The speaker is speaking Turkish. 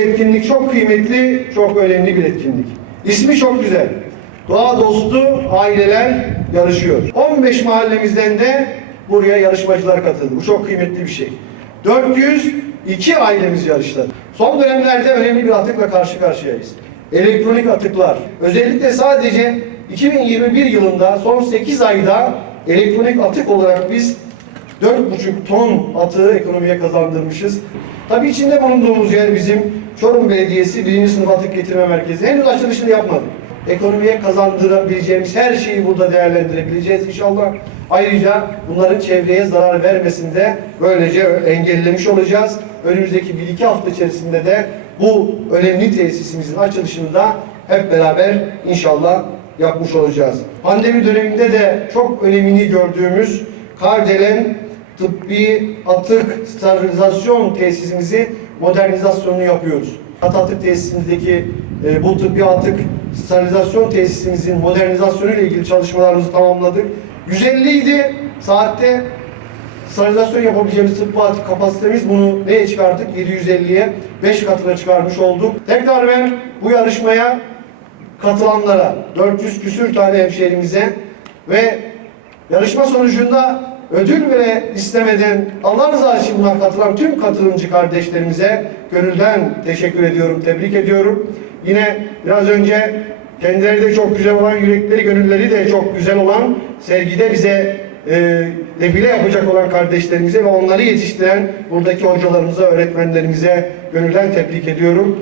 etkinlik çok kıymetli, çok önemli bir etkinlik. İsmi çok güzel. Doğa dostu aileler yarışıyor. 15 mahallemizden de buraya yarışmacılar katıldı. Bu çok kıymetli bir şey. 402 ailemiz yarıştı. Son dönemlerde önemli bir atıkla karşı karşıyayız. Elektronik atıklar. Özellikle sadece 2021 yılında son 8 ayda elektronik atık olarak biz 4,5 ton atığı ekonomiye kazandırmışız. Tabii içinde bulunduğumuz yer bizim Çorum Belediyesi 1. sınıf atık getirme merkezi. Henüz açılışını yapmadık. Ekonomiye kazandırabileceğimiz her şeyi burada değerlendirebileceğiz inşallah. Ayrıca bunların çevreye zarar vermesinde böylece engellemiş olacağız. Önümüzdeki 1-2 hafta içerisinde de bu önemli tesisimizin açılışını da hep beraber inşallah yapmış olacağız. Pandemi döneminde de çok önemini gördüğümüz Kardelen tıbbi atık sterilizasyon tesisimizi modernizasyonunu yapıyoruz. Atatürk tesisimizdeki e, bu tıbbi atık sterilizasyon tesisimizin modernizasyonu ile ilgili çalışmalarımızı tamamladık. 150 idi saatte sterilizasyon yapabileceğimiz tıbbi atık kapasitemiz bunu neye çıkarttık? 750'ye 5 katına çıkarmış olduk. Tekrar ben bu yarışmaya katılanlara, 400 küsür tane hemşehrimize ve yarışma sonucunda ödül bile istemeden Allah rızası için katılan tüm katılımcı kardeşlerimize gönülden teşekkür ediyorum, tebrik ediyorum. Yine biraz önce kendileri de çok güzel olan, yürekleri, gönülleri de çok güzel olan sergide bize e, defile yapacak olan kardeşlerimize ve onları yetiştiren buradaki hocalarımıza, öğretmenlerimize gönülden tebrik ediyorum.